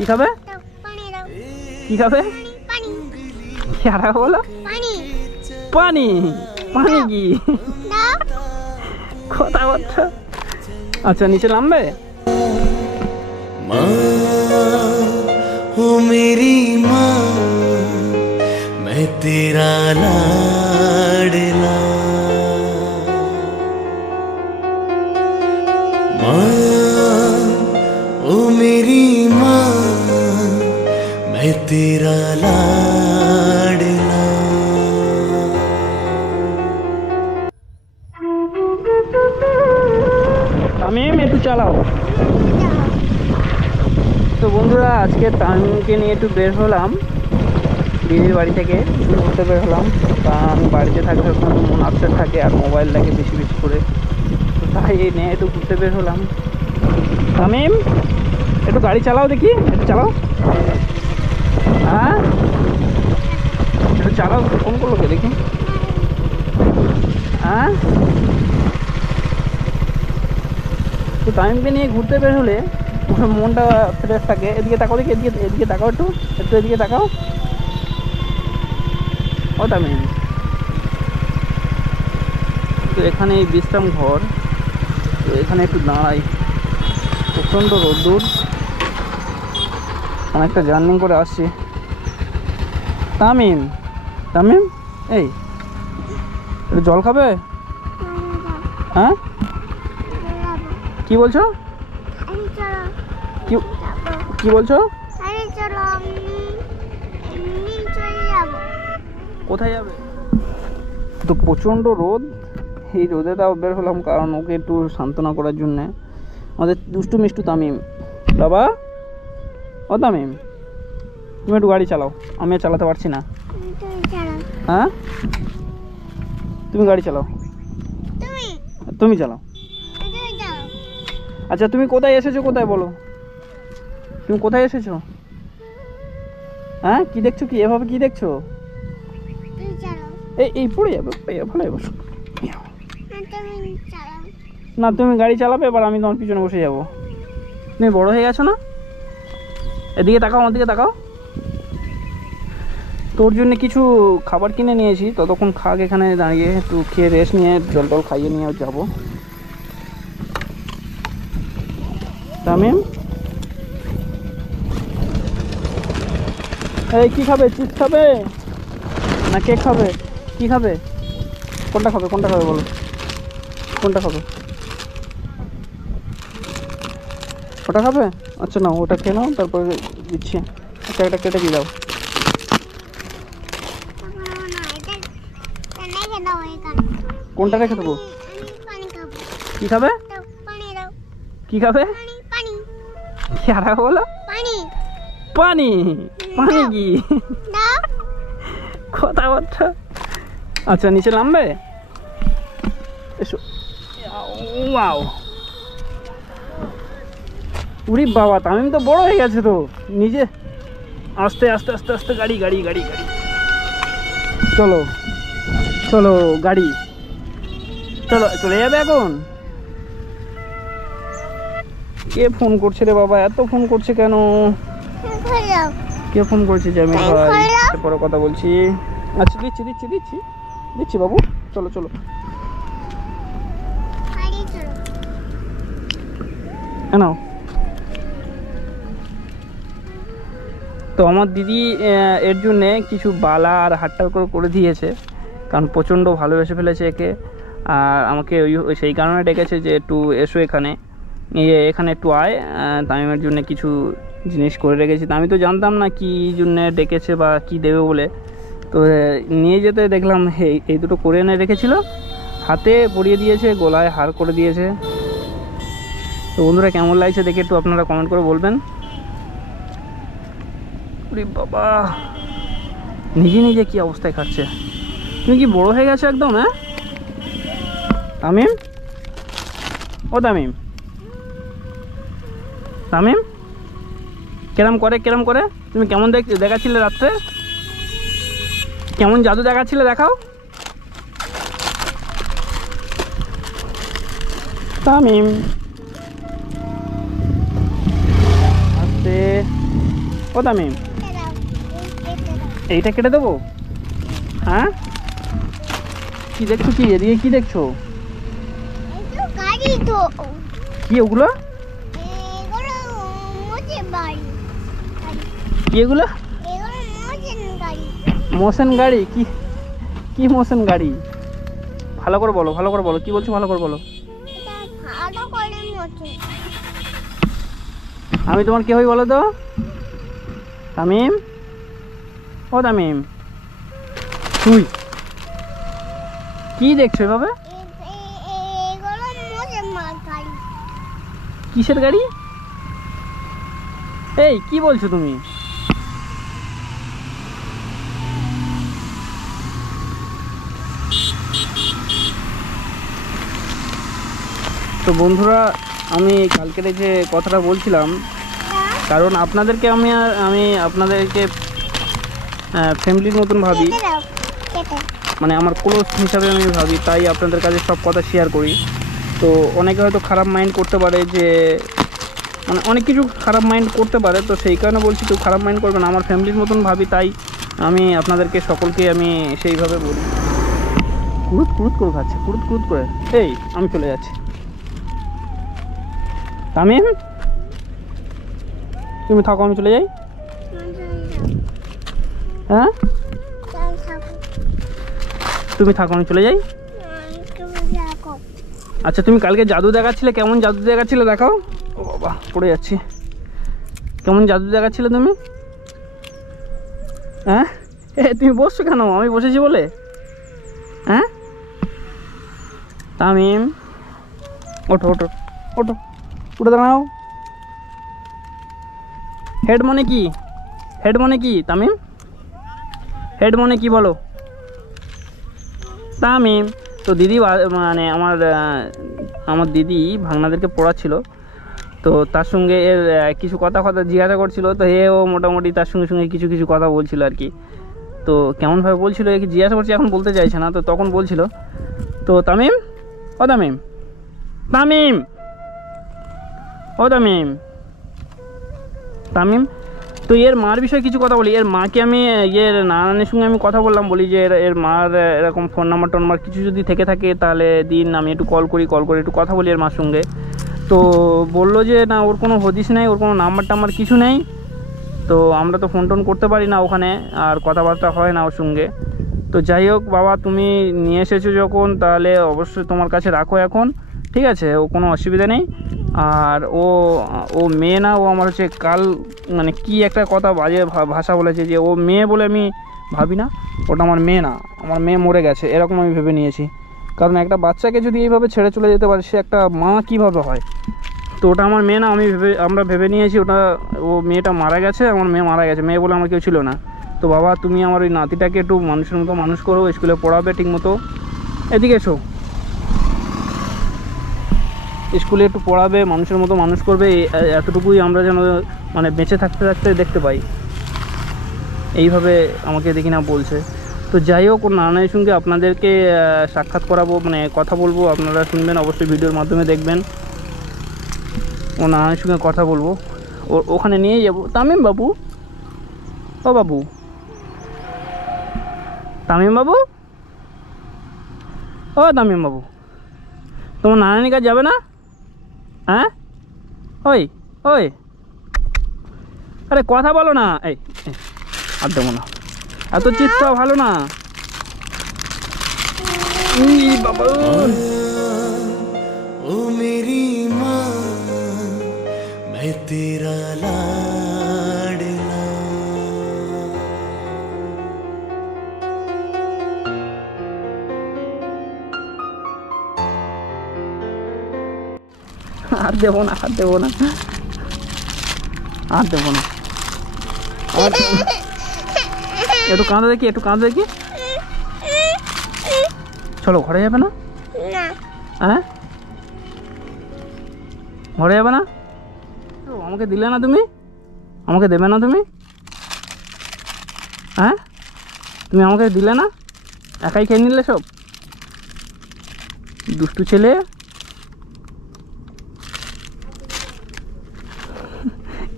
কি খাবে? কি খাবে? আর বলো। পানি। পানি কি কথা বলছো? আচ্ছা নিচে নামবে। माँ हो मेरी माँ, मैं तेरा लाडला। माँ ओ मेरी माँ, मैं तेरा लाडला। তামিম একটু চালাও। তো বন্ধুরা আজকে তামিমকে নিয়ে একটু বের হলাম দিদির বাড়ি থেকে, ঘুরতে বের হলাম। কারণ বাড়িতে থাকলে কোনো মন আপসেট থাকে আর মোবাইল লাগে বেশি বেশি করে, তো তাই নিয়ে একটু ঘুরতে বের হলাম। তামিম একটু গাড়ি চালাও দেখি, একটু চালাও। হ্যাঁ একটু চালাও, ফোন করলো কে দেখি। হ্যাঁ তো তামিমকে নিয়ে ঘুরতে বের হলে মনটা ফ্রেশ থাকে। এদিকে তাকাও দেখি, এদিকে তাকাও, একটু একটু এদিকে তাকাও। ও তামিম, তো এখানে এই বিশ্রাম ঘর, তো এখানে একটু দাঁড়াই। প্রচণ্ড রোদ্দুর, অনেকটা জার্নি করে আসছি। তামিম তামিম এই একটু জল খাবে? হ্যাঁ কি বলছো? কি বলছো? কোথায় যাবে? তো প্রচণ্ড রোদ, এই রোদে তাও বের হলাম কারণ ওকে একটু সান্ত্বনা করার জন্যে। আমাদের দুষ্টু মিষ্টু তামিম। বাবা ও তামিম, তুমি একটু গাড়ি চালাও, আমি আর চালাতে পারছি না। হ্যাঁ তুমি গাড়ি চালাও, তুমি চালাও। আচ্ছা তুমি কোথায় এসেছো, কোথায় বলো, তুমি কোথায় এসেছো? হ্যাঁ কি দেখছো, কি এভাবে কি দেখছো? এই পড়ে যাবে, ভালো বসো না। তুমি গাড়ি চালাবে, এবার আমি তোমার পিছনে বসে যাবো। তুমি বড় হয়ে গেছো না? এদিকে তাকাও, আমার দিকে তাকাও। তোর জন্য কিছু খাবার কিনে নিয়েছি, ততক্ষণ খাক এখানে দাঁড়িয়ে, একটু খেয়ে রেস্ট নিয়ে জল টল খাইয়ে নিয়ে যাবো। তামিম এই কি খাবে? চিপস খাবে না কেক খাবে? কি খাবে? কোনটা খাবে, কোনটা খাবে বলো, কোনটা খাবে? ওটা খাবে? আচ্ছা না ওটা খেয়ে নাও, তারপরে দিচ্ছি। আচ্ছা এটা কেটে দিয়ে দাও। কোনটা রেখে দেবো? কি খাবে? কি খাবে? আর বলো। পানি। পানি কি কথা বলছো? আচ্ছা নিচে নামবে, এসো। ওয়াও, উরি বাবা, তামিম তো বড় হয়ে গেছে তো। নিজে আস্তে আস্তে আস্তে আস্তে গাড়ি গাড়ি গাড়ি গাড়ি, চলো চলো গাড়ি, চলো চলে যাবে এখন। কে ফোন করছে রে বাবা, এত ফোন করছে কেন? কে ফোন করছে? জামিল ভাই, পরে কথা বলছি। আচ্ছা দিচ্ছি দিচ্ছি দিচ্ছি দিচ্ছি বাবু, চলো চলো। নাও। তো আমার দিদি এর জন্যে কিছু বালা আর হাট্টার করে দিয়েছে, কারণ প্রচণ্ড ভালোবেসে ফেলেছে একে। আর আমাকে ওই সেই কারণে ডেকেছে যে একটু এসো এখানে, এখানে একটু আয়, তামিমের জন্য কিছু জিনিস করে রেখেছি। তো আমি তো জানতাম না কী জন্যে ডেকেছে বা কি দেবে বলে। তো নিয়ে যেতে দেখলাম এই দুটো করে এনে রেখেছিল, হাতে পরিয়ে দিয়েছে, গলায় হার করে দিয়েছে। তো বন্ধুরা কেমন লাগছে দেখে একটু আপনারা কমেন্ট করে বলবেন। বাবা নিজে নিজে কি অবস্থায় খাচ্ছে। তুমি কি বড় হয়ে গেছো একদম? হ্যাঁ তামিম ও তামিম, তামিম কেরম করে কেরম করে? তুমি কেমন দেখাচ্ছিলে রাত্রে, কেমন জাদু দেখাচ্ছিলে দেখাও। তামিম আস্তে ও তামিম, এইটা কেটে দেবো? হ্যাঁ, কি দেখছো? কি এদিকে কি দেখছো? কি ওগুলো? কি এগুলো? মোশন গাড়ি? কি কি মোশন গাড়ি? ভালো করে বলো, ভালো করে বলো, কি বলছো ভালো করে বলো। আমি তোমার কে হই বলো তো? তামিম, ও তামিম, তুই কি দেখছো এভাবে? কিসের গাড়ি? এই কি বলছো তুমি? তো বন্ধুরা, আমি কালকের যে কথাটা বলছিলাম, কারণ আপনাদেরকে আমি আপনাদেরকে ফ্যামিলির মতন ভাবি, মানে আমার ক্লোজ হিসাবে আমি ভাবি, তাই আপনাদের কাছে সব কথা শেয়ার করি। তো অনেকে হয়তো খারাপ মাইন্ড করতে পারে, যে মানে অনেক কিছু খারাপ মাইন্ড করতে পারে, তো সেই কারণে বলছি তো খারাপ মাইন্ড করবেন, আমার ফ্যামিলির মতন ভাবি, তাই আমি আপনাদেরকে সকলকে আমি সেইভাবে বলি। কুরুত কুরুত করে খাচ্ছে, কুরুত কুরুত করে। এই আমি চলে যাচ্ছি। তামিম, তুমি থাকো, আমি চলে যাই। হ্যাঁ, তুমি থাকো, আমি চলে যাই। আচ্ছা, তুমি কালকে জাদু দেখাচ্ছিলে, কেমন জাদু দেখাচ্ছিলে দেখাও। ও বাবা, পড়ে যাচ্ছি। কেমন জাদু দেখাচ্ছিলে তুমি? হ্যাঁ, তুমি বসছো কেন? আমি বসেছি বলে? হ্যাঁ তামিম, ওঠো ওঠো ওঠো, উঠে দাঁড়াও। হেড মানে কি? হেড মানে কি তামিম? হেড মানে কি বলো তামিম? তো দিদি মানে আমার দিদি ভাগনাদেরকে পড়াচ্ছিল, তো তার সঙ্গে এর কিছু কথা জিজ্ঞাসা করছিল, তো ও মোটামুটি তার সঙ্গে সঙ্গে কিছু কিছু কথা বলছিল আর কি। তো কেমনভাবে বলছিল একে জিজ্ঞাসা করছি, এখন বলতে চাইছে না, তো তখন বলছিল। তো তামিম, ও তামিম, তামিম, ও তামিম, তামিম, তো এর মার বিষয়ে কিছু কথা বলি। এর মাকে আমি এর নানানের সঙ্গে আমি কথা বললাম, বলি যে এর মার এরকম ফোন নাম্বার টোম্বার কিছু যদি থেকে থাকে তাহলে দিন, আমি একটু কল করে একটু কথা বলি এর মার সঙ্গে। তো বললো যে না, ওর কোনো হদিস নেই, ওর কোনো নাম্বার টাম্বার কিছু নেই, তো আমরা তো ফোন টোন করতে পারি না ওখানে, আর কথাবার্তা হয় না ওর সঙ্গে। তো যাই হোক বাবা, তুমি নিয়ে এসেছো যখন, তাহলে অবশ্যই তোমার কাছে রাখো এখন, ঠিক আছে? ও কোনো অসুবিধা নেই। আর ও মেয়ে না, ও আমার হচ্ছে কাল, মানে কি একটা কথা বাজে ভাষা বলেছে, যে ও মেয়ে বলে আমি ভাবি না, ওটা আমার মেয়ে না, আমার মেয়ে মরে গেছে, এরকম আমি ভেবে নিয়েছি। কারণ একটা বাচ্চাকে যদি এইভাবে ছেড়ে চলে যেতে পারে, সে একটা মা কীভাবে হয়? তো ওটা আমার মেয়ে না, আমরা ভেবে নিয়েছি ওটা, ও মেয়েটা মারা গেছে, আমার মেয়ে মারা গেছে, মেয়ে বলে আমার কেউ ছিল না। তো বাবা, তুমি আমার ওই নাতিটাকে একটু মানুষের মতো মানুষ করো, স্কুলে পড়াবে ঠিক মতো, এদিকে এসো, স্কুলে একটু পড়াবে, মানুষের মতো মানুষ করবে, এতটুকুই আমরা যেন মানে বেঁচে থাকতে থাকতে দেখতে পাই। এইভাবে আমাকে দেখি না বলছে। তো যাই হোক, ওর নানার সঙ্গে আপনাদেরকে সাক্ষাৎ করাবো, মানে কথা বলবো, আপনারা শুনবেন, অবশ্যই ভিডিওর মাধ্যমে দেখবেন। ও নানার সঙ্গে কথা বলবো, ওখানে নিয়ে যাবো। তামিম বাবু, ও বাবু, তামিম বাবু, ও তামিম বাবু, তোমার নানানির কাছে যাবে না? হ্যাঁ, ওই ওই, আরে কথা বলো না। এই আর দেবো না, এত চিৎটা ভালো না। বাবা, ओ मेरी माँ, मैं तेरा लाडला। আর দেবো না, আর দেবো না, আর দেবো না, একটু কাঁদা দেখি, একটু কাঁদা দেখি। চলো, ঘরে যাবে না? হ্যাঁ, ঘরে যাবে না? আমাকে দিলে না তুমি, আমাকে দেবে না তুমি? হ্যাঁ, তুমি আমাকে দিলে না, একাই খেয়ে নিলে সব, দুষ্টু ছেলে।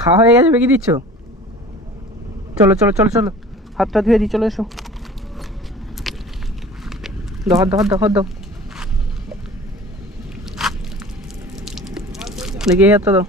খাওয়া হয়ে গেছে, বেঁকে দিচ্ছ? চলো চলো চলো চলো, হাতটা ধুয়ে দিই, চলো এসো। দাও হাত দাও, হাত দাও, হাত দাও, দেখি এই হাতটা দাও।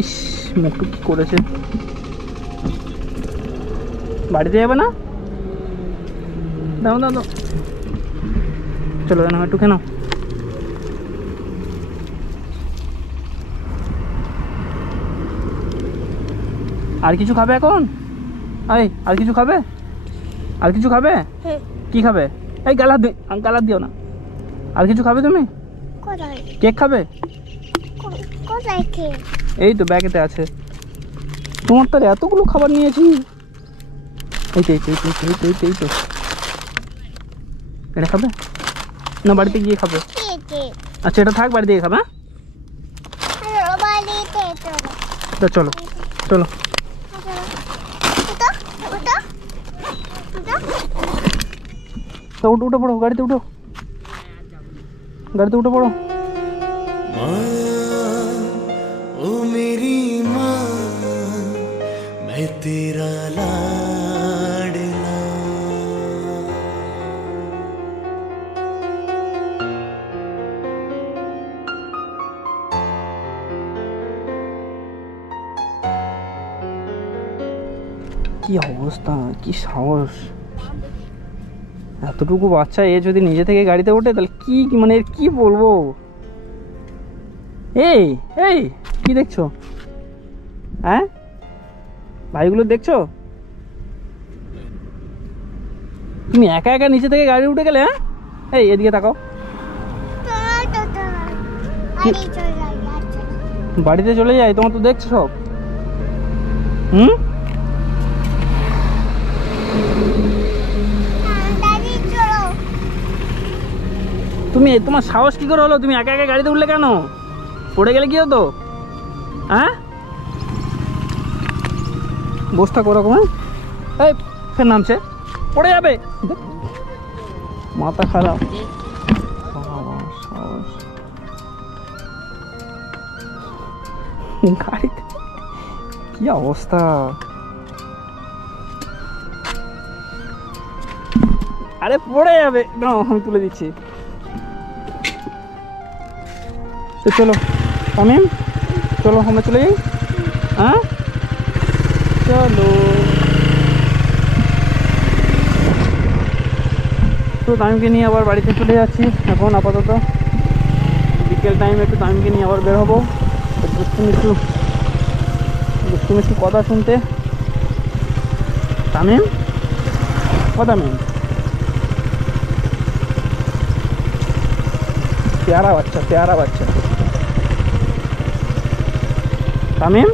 ইস, মুখটু কি করেছে। বাড়িতে যাবে না? দাও দাও দাও, চলো কেন একটু কেন। আর কিছু খাবে এখন? এই আর কিছু খাবে? আর কিছু খাবে? কি খাবে? এই গালার দিও না। আর কিছু খাবে তুমি? কেক খাবে? এই তো ব্যাগেতে আছে। তোমার তার এতগুলো খাবার নিয়েছি। এই তো এই তো এই তো এই তো এই তো, এটা খাবে না? বাড়িতে গিয়ে খাবে? আচ্ছা এটা থাক, বাড়িতে গিয়ে খাবে। হ্যাঁ চলো চলো, তো উঠে পড়ো, গাড়িতে উঠো, গাড়িতে উঠে পড়ো। ओ मेरी माँ, मैं तेरा लाडला। কি অবস্থা, কি সাহস! এতটুকু বাচ্চা এ যদি নিজে থেকে গাড়িতে ওঠে তাহলে কি মানে এর কি বলবো। এই এই কি দেখছো? হ্যাঁ ভাইগুলো দেখছো? তুমি একা একা নিচে থেকে গাড়ি উঠে গেলে? হ্যাঁ এই এদিকে তাকাও। বাড়িতে চলে যাই, তোমার তো দেখছো সব। তুমি তোমার সাহস কি করে হলো? তুমি একা একা গাড়িতে উঠলে কেন? পড়ে গেলে কি হতো? হ্যাঁ বসে থাকো ওরকম। এই ফের নামছে, পড়ে যাবে, মাথা খারাপ। গাড়িতে কি অবস্থা! আরে পড়ে যাবে, না আমি তুলে দিচ্ছি। তো চলো তামিম, চলো আমরা চলে যাই। হ্যাঁ চলো। তো তামিমকে নিয়ে আবার বাড়িতে চলে যাচ্ছি এখন আপাতত। বিকেল টাইম একটু তামিমকে নিয়ে আবার বের হবো দুষ্টু কথা শুনতে। তামিম ও তামিম, প্যারা বাচ্চা, প্যারা বাচ্চা তামিম।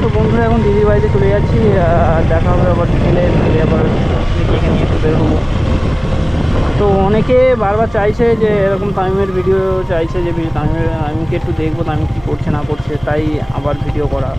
তো বন্ধুরা এখন দিদির বাড়িতে চলে যাচ্ছি, আর দেখা হবে আবার বিকেলে, আবার এখানে নিয়ে একটু বের হবো। তো অনেকে বারবার চাইছে যে এরকম তামিমের ভিডিও চাইছে, যে তামিমকে একটু দেখবো তামিম কী করছে না করছে, তাই আবার ভিডিও করা।